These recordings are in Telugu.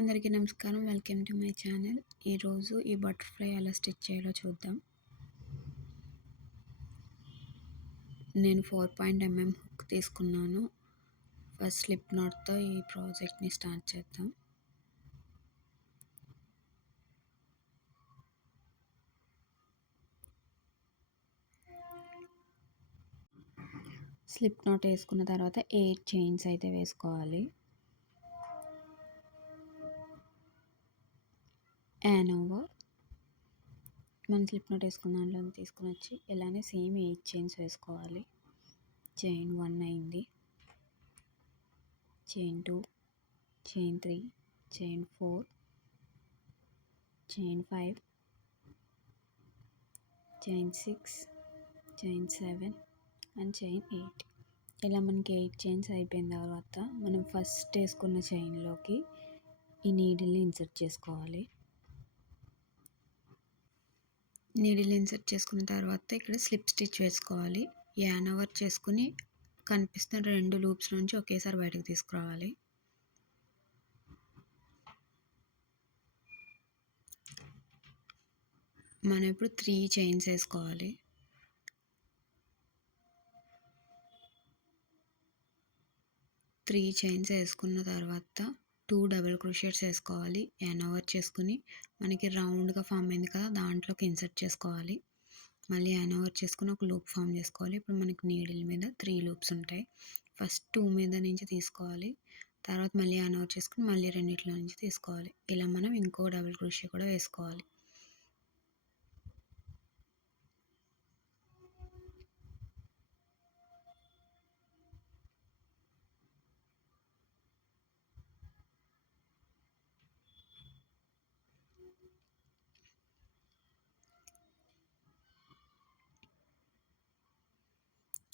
అందరికీ నమస్కారం. Welcome to my channel. ఈరోజు ఈ బటర్‌ఫ్లై ఎలా స్టిచ్ చేయాలో చూద్దాం. నేను 4 హుక్ తీసుకున్నాను. ఫస్ట్ స్లిప్ నాట్‌తో ఈ ప్రాజెక్ట్‌ని స్టార్ట్ చేద్దాం. స్లిప్ నాట్ వేసుకున్న తర్వాత 8 చైన్స్ అయితే వేసుకోవాలి. యాన్ ఓవర్ మనం స్లిప్ నాట్ వేసుకున్న దాంట్లో తీసుకుని వచ్చి ఇలానే సేమ్ 8 చైన్స్ వేసుకోవాలి. చైన్ 1 అయింది, chain 2, chain 3, chain 4, chain 5, chain 6, chain 7 and chain 8. ఇలా మనకి 8 చైన్స్ అయిపోయిన తర్వాత మనం ఫస్ట్ వేసుకున్న చైన్లోకి ఈ నీడిల్ని ఇన్సర్ట్ చేసుకోవాలి. నీడిల్ ఇన్సర్ట్ చేసుకున్న తర్వాత ఇక్కడ స్లిప్ స్టిచ్ వేసుకోవాలి. యాన్ ఓవర్ చేసుకుని కనిపిస్తున్న 2 లూప్స్ నుంచి ఒకేసారి బయటకు తీసుకురావాలి. మనం ఇప్పుడు 3 చైన్స్ వేసుకోవాలి. 3 చైన్స్ వేసుకున్న తర్వాత 2 డబుల్ క్రోషెట్స్ వేసుకోవాలి. యాన్ ఓవర్ చేసుకుని మనకి రౌండ్గా ఫామ్ అయింది కదా, దాంట్లోకి ఇన్సర్ట్ చేసుకోవాలి. మళ్ళీ యాన్ ఓవర్ చేసుకుని ఒక లూప్ ఫామ్ చేసుకోవాలి. ఇప్పుడు మనకి నీడిల్ మీద 3 లూప్స్ ఉంటాయి. ఫస్ట్ 2 మీద నుంచి తీసుకోవాలి. తర్వాత మళ్ళీ యాన్ ఓవర్ చేసుకుని మళ్ళీ రెండిట్లో నుంచి తీసుకోవాలి. ఇలా మనం ఇంకో డబుల్ క్రోషే కూడా వేసుకోవాలి.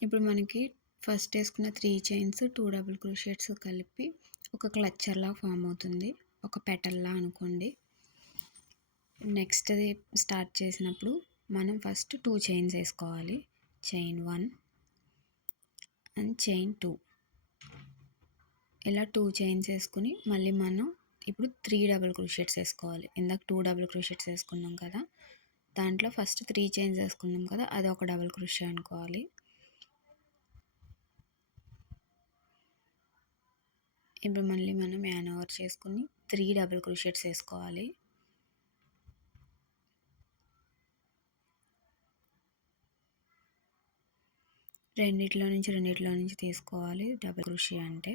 ఇప్పుడు మనకి ఫస్ట్ వేసుకున్న 3 చైన్స్ 2 డబుల్ క్రోషెట్స్ కలిపి ఒక క్లచ్చర్లా ఫామ్ అవుతుంది. ఒక పెటల్లా అనుకోండి. నెక్స్ట్ అది స్టార్ట్ చేసినప్పుడు మనం ఫస్ట్ 2 చైన్స్ వేసుకోవాలి. Chain 1 and chain 2. ఇలా 2 చైన్స్ వేసుకుని మళ్ళీ మనం ఇప్పుడు 3 డబుల్ క్రోషెట్స్ వేసుకోవాలి. ఇందాక 2 డబుల్ క్రోషెట్స్ వేసుకున్నాం కదా, దాంట్లో ఫస్ట్ 3 చైన్స్ వేసుకున్నాం కదా, అది ఒక డబుల్ క్రోషెట్ అనుకోవాలి. ఇప్పుడు మళ్ళీ మనం యాన్ ఓవర్ చేసుకుని 3 డబుల్ క్రోషెట్స్ వేసుకోవాలి. రెండిట్లో నుంచి తీసుకోవాలి. డబుల్ క్రోషే అంటే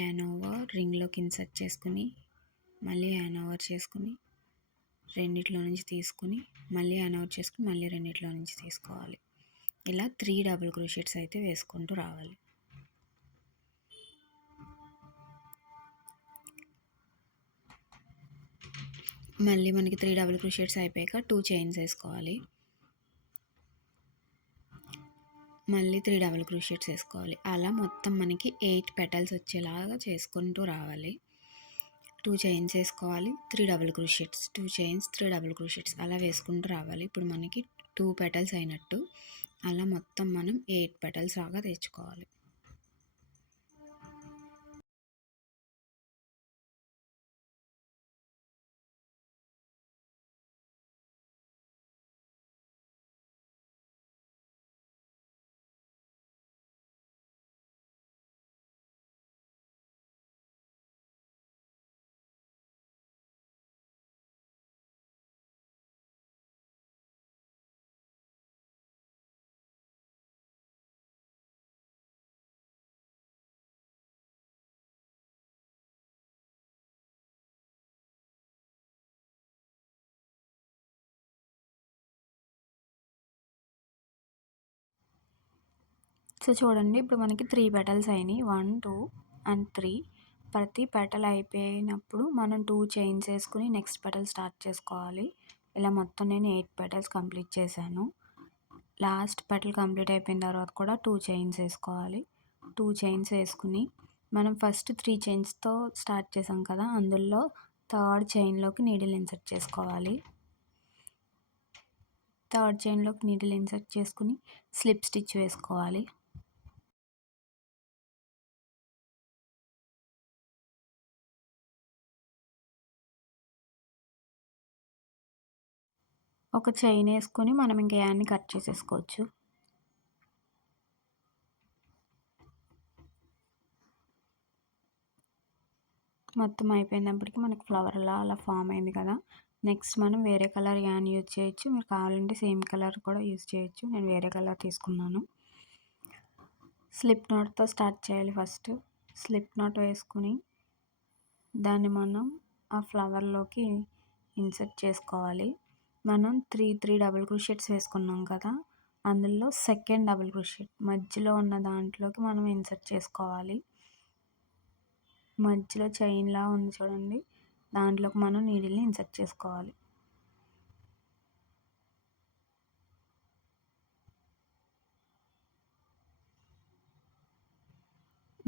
యాన్ ఓవర్ రింగ్లోకి ఇన్సర్ట్ చేసుకుని మళ్ళీ యాన్ ఓవర్ చేసుకుని రెండిట్లో నుంచి తీసుకుని మళ్ళీ యాన్ ఓవర్ చేసుకుని మళ్ళీ రెండిట్లో నుంచి తీసుకోవాలి. ఇలా 3 డబుల్ క్రోషెట్స్ అయితే వేసుకుంటూ రావాలి. మళ్ళీ మనకి 3 డబుల్ క్రోషెట్స్ అయిపోయాక 2 చైన్స్ వేసుకోవాలి. మళ్ళీ 3 డబుల్ క్రోషెట్స్ వేసుకోవాలి. అలా మొత్తం మనకి 8 పెటల్స్ వచ్చేలాగా చేసుకుంటూ రావాలి. 2 చైన్స్ వేసుకోవాలి, 3 double crochets, 2 chains, 3 double crochets అలా వేసుకుంటూ రావాలి. ఇప్పుడు మనకి 2 పెటల్స్ అయినట్టు. అలా మొత్తం మనం 8 పెటల్స్ లాగా తెచ్చుకోవాలి. సో చూడండి, ఇప్పుడు మనకి 3 పెటల్స్ అయినాయి. 1, 2 అండ్ 3. ప్రతి పెటల్ అయిపోయినప్పుడు మనం 2 చైన్స్ వేసుకుని నెక్స్ట్ పెటల్ స్టార్ట్ చేసుకోవాలి. ఇలా మొత్తం నేను 8 పెటల్స్ కంప్లీట్ చేశాను. లాస్ట్ పెటల్ కంప్లీట్ అయిపోయిన తర్వాత కూడా 2 చైన్స్ వేసుకోవాలి. 2 చైన్స్ వేసుకుని మనం ఫస్ట్ 3 చైన్స్తో స్టార్ట్ చేసాం కదా, అందులో థర్డ్ చైన్లోకి నీడిల్ ఇన్సర్ట్ చేసుకోవాలి. థర్డ్ చైన్లోకి నీడిల్ ఇన్సర్ట్ చేసుకుని స్లిప్ స్టిచ్ వేసుకోవాలి. ఒక చైన్ వేసుకొని మనం ఇంక యాన్ని కట్ చేసేసుకోవచ్చు. మొత్తం అయిపోయినప్పటికి మనకి ఫ్లవర్లా అలా ఫామ్ అయింది కదా. నెక్స్ట్ మనం వేరే కలర్ యాన్ యూజ్ చేయొచ్చు. మీరు కావాలంటే సేమ్ కలర్ కూడా యూజ్ చేయొచ్చు. నేను వేరే కలర్ తీసుకున్నాను. స్లిప్ నాట్తో స్టార్ట్ చేయాలి. ఫస్ట్ స్లిప్ నాట్ వేసుకుని దాన్ని మనం ఆ ఫ్లవర్లోకి ఇన్సర్ట్ చేసుకోవాలి. మనం త్రీ డబుల్ క్రోషెట్స్ వేసుకున్నాం కదా, అందులో సెకండ్ డబుల్ క్రోషెట్ మధ్యలో ఉన్న దాంట్లోకి మనం ఇన్సర్ట్ చేసుకోవాలి. మధ్యలో చైన్లా ఉంది చూడండి, దాంట్లోకి మనం నీడిల్ని ఇన్సర్ట్ చేసుకోవాలి.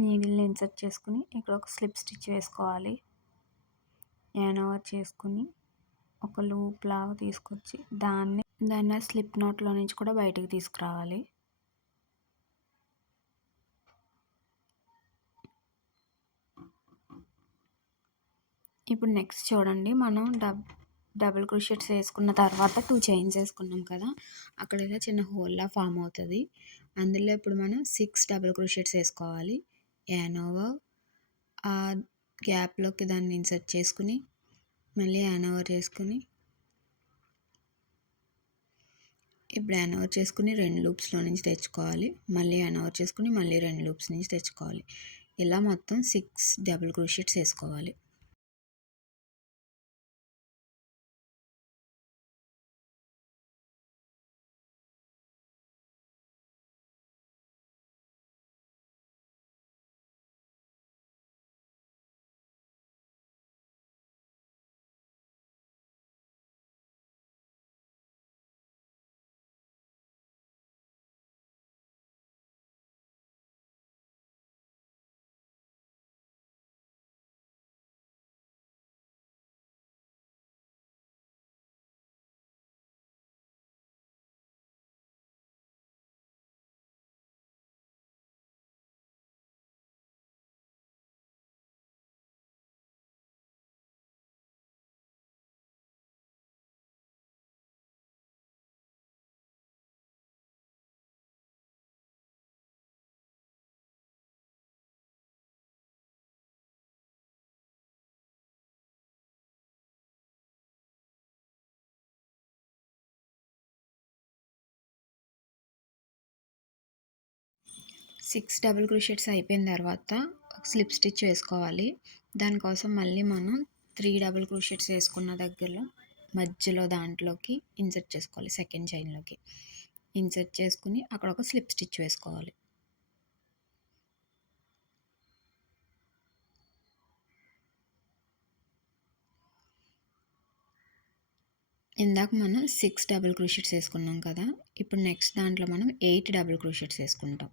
నీడిల్ని ఇన్సర్ట్ చేసుకుని ఇక్కడ ఒక స్లిప్ స్టిచ్ వేసుకోవాలి. యాన్ ఓవర్ చేసుకుని ఒక లూప్ లాగా తీసుకొచ్చి దాన్ని స్లిప్ నాట్లో నుంచి కూడా బయటికి తీసుకురావాలి. ఇప్పుడు నెక్స్ట్ చూడండి, మనం డబుల్ క్రోషెట్స్ వేసుకున్న తర్వాత 2 చైన్స్ వేసుకున్నాం కదా, అక్కడ ఇలా చిన్న హోల్లా ఫామ్ అవుతుంది. అందులో ఇప్పుడు మనం 6 డబుల్ క్రోషెట్స్ వేసుకోవాలి. యాన్ ఓవర్ ఆ గ్యాప్లోకి దాన్ని ఇన్సర్ట్ చేసుకుని మళ్ళీ యాన్ ఓవర్ చేసుకుని ఇప్పుడు యాన్ ఓవర్ చేసుకుని 2 లూప్స్లో నుంచి తెచ్చుకోవాలి. మళ్ళీ యాన్ ఓవర్ చేసుకుని మళ్ళీ 2 లూప్స్ నుంచి తెచ్చుకోవాలి. ఇలా మొత్తం 6 డబుల్ క్రోషెట్స్ వేసుకోవాలి. సిక్స్ డబుల్ క్రోషెట్స్ అయిపోయిన తర్వాత ఒక స్లిప్ స్టిచ్ వేసుకోవాలి. దానికోసం మళ్ళీ మనం 3 డబుల్ క్రోషెట్స్ వేసుకున్న దగ్గరలో మధ్యలో దాంట్లోకి ఇన్సర్ట్ చేసుకోవాలి. సెకండ్ చైన్లోకి ఇన్సర్ట్ చేసుకుని అక్కడ ఒక స్లిప్ స్టిచ్ వేసుకోవాలి. ఇందాక మనం 6 డబుల్ క్రోషెట్స్ వేసుకున్నాం కదా, ఇప్పుడు నెక్స్ట్ దాంట్లో మనం 8 డబుల్ క్రోషెట్స్ వేసుకుంటాం.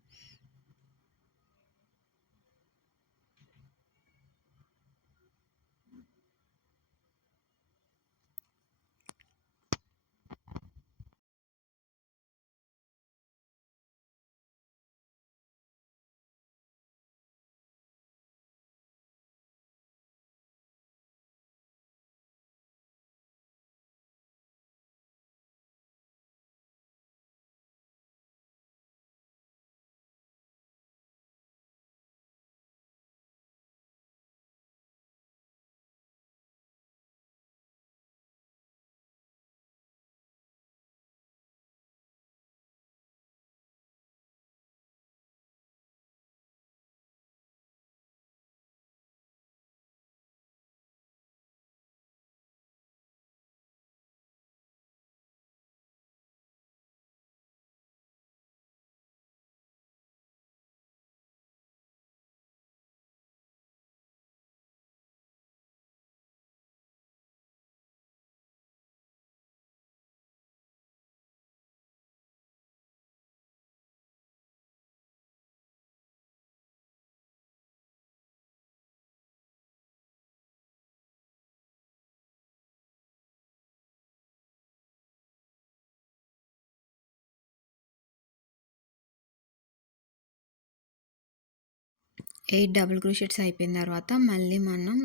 ఎయిట్ డబుల్ క్రోషెట్స్ అయిపోయిన తర్వాత మళ్ళీ మనం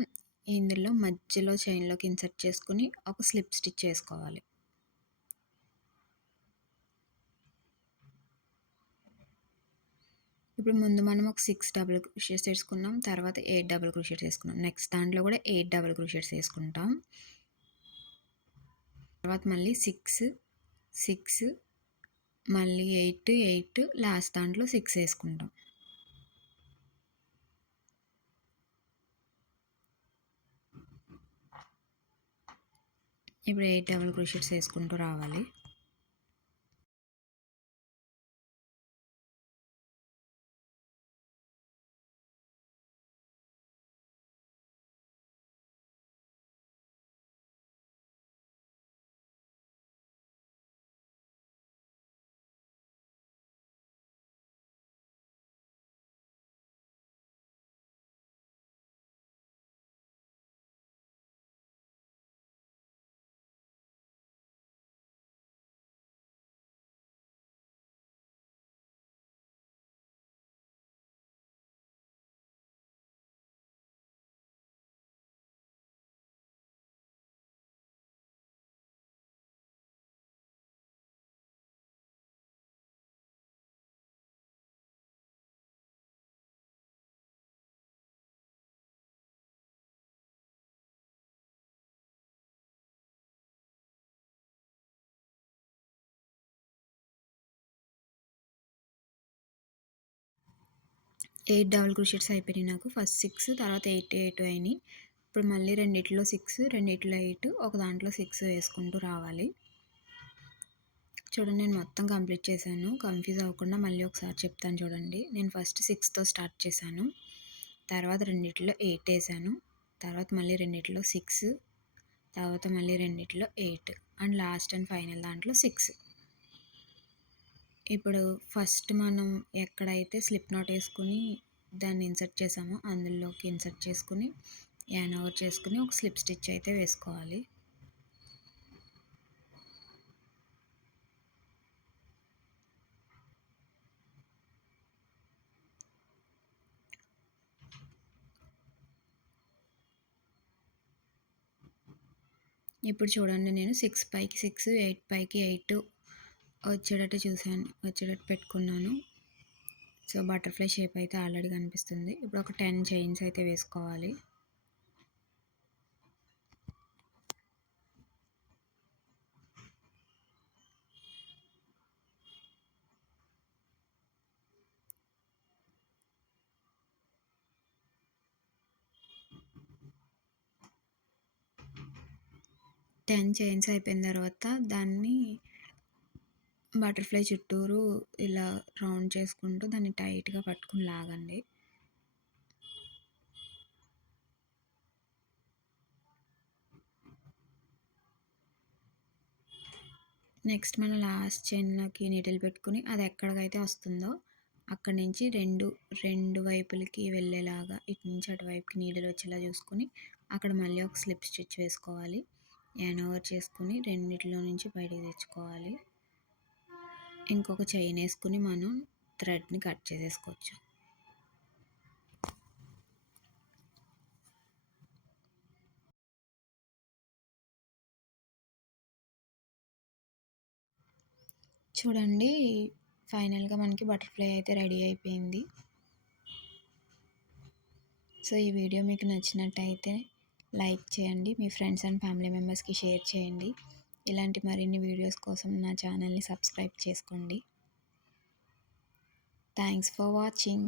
ఇందులో మధ్యలో చైన్లోకి ఇన్సర్ట్ చేసుకుని ఒక స్లిప్ స్టిచ్ వేసుకోవాలి. ఇప్పుడు ముందు మనం ఒక 6 డబుల్ క్రోషెట్స్ వేసుకున్నాం. తర్వాత 8 డబుల్ క్రోషెట్స్ వేసుకున్నాం. నెక్స్ట్ దాంట్లో కూడా 8 డబుల్ క్రోషెట్స్ వేసుకుంటాం. తర్వాత మళ్ళీ 6, 6 మళ్ళీ 8, 8 లాస్ట్ దాంట్లో 6 వేసుకుంటాం. ఇప్పుడు 8 డబుల్ క్రోషెట్స్ వేసుకుంటూ రావాలి. ఎయిట్ డబుల్ క్రోషెట్స్ అయిపోయినాయి నాకు. ఫస్ట్ 6, తర్వాత 8, 8 అయినాయి. ఇప్పుడు మళ్ళీ రెండిట్లో 6, రెండిట్లో 8, ఒక దాంట్లో 6 వేసుకుంటూ రావాలి. చూడండి, నేను మొత్తం కంప్లీట్ చేశాను. కన్ఫ్యూజ్ అవ్వకుండా మళ్ళీ ఒకసారి చెప్తాను చూడండి. నేను ఫస్ట్ 6తో స్టార్ట్ చేశాను. తర్వాత రెండిట్లో 8 వేసాను. తర్వాత మళ్ళీ రెండిట్లో 6, తర్వాత మళ్ళీ రెండిట్లో 8 అండ్ లాస్ట్ అండ్ ఫైనల్ దాంట్లో 6. ఇప్పుడు ఫస్ట్ మనం ఎక్కడైతే స్లిప్ నాట్ వేసుకుని దాన్ని ఇన్సర్ట్ చేసామో అందులోకి ఇన్సర్ట్ చేసుకుని యాన్ ఓవర్ చేసుకుని ఒక స్లిప్ స్టిచ్ అయితే వేసుకోవాలి. ఇప్పుడు చూడండి, నేను 6 పైకి 6, 8 పైకి 8 వచ్చేటట్టు పెట్టుకున్నాను. సో బటర్ఫ్లై షేప్ అయితే ఆల్రెడీ కనిపిస్తుంది. ఇప్పుడు ఒక 10 చైన్స్ అయితే వేసుకోవాలి. టెన్ చైన్స్ అయిపోయిన తర్వాత దాన్ని బటర్ఫ్లై చుట్టూరు ఇలా రౌండ్ చేసుకుంటూ దాన్ని టైట్గా పట్టుకుని లాగండి. నెక్స్ట్ మన లాస్ట్ చైన్లోకి నీడిల్ పెట్టుకుని అది ఎక్కడికైతే వస్తుందో అక్కడి నుంచి రెండు వైపులకి వెళ్ళేలాగా ఇటు నుంచి అటువైపుకి నీడిల్ వచ్చేలా చూసుకుని అక్కడ మళ్ళీ ఒక స్లిప్ స్టిచ్ వేసుకోవాలి. యాన్ ఓవర్ చేసుకుని రెండిట్లో నుంచి బయటికి తెచ్చుకోవాలి. ఇంకొక చైన్ వేసుకుని మనం థ్రెడ్ని కట్ చేసేసుకోవచ్చు. చూడండి, ఫైనల్గా మనకి బటర్ఫ్లై అయితే రెడీ అయిపోయింది. సో ఈ వీడియో మీకు నచ్చినట్టయితే లైక్ చేయండి, మీ ఫ్రెండ్స్ అండ్ ఫ్యామిలీ మెంబర్స్కి షేర్ చేయండి. ఇలాంటి మరిన్ని వీడియోస్ కోసం నా ఛానల్ని సబ్స్క్రైబ్ చేసుకోండి. Thanks for watching.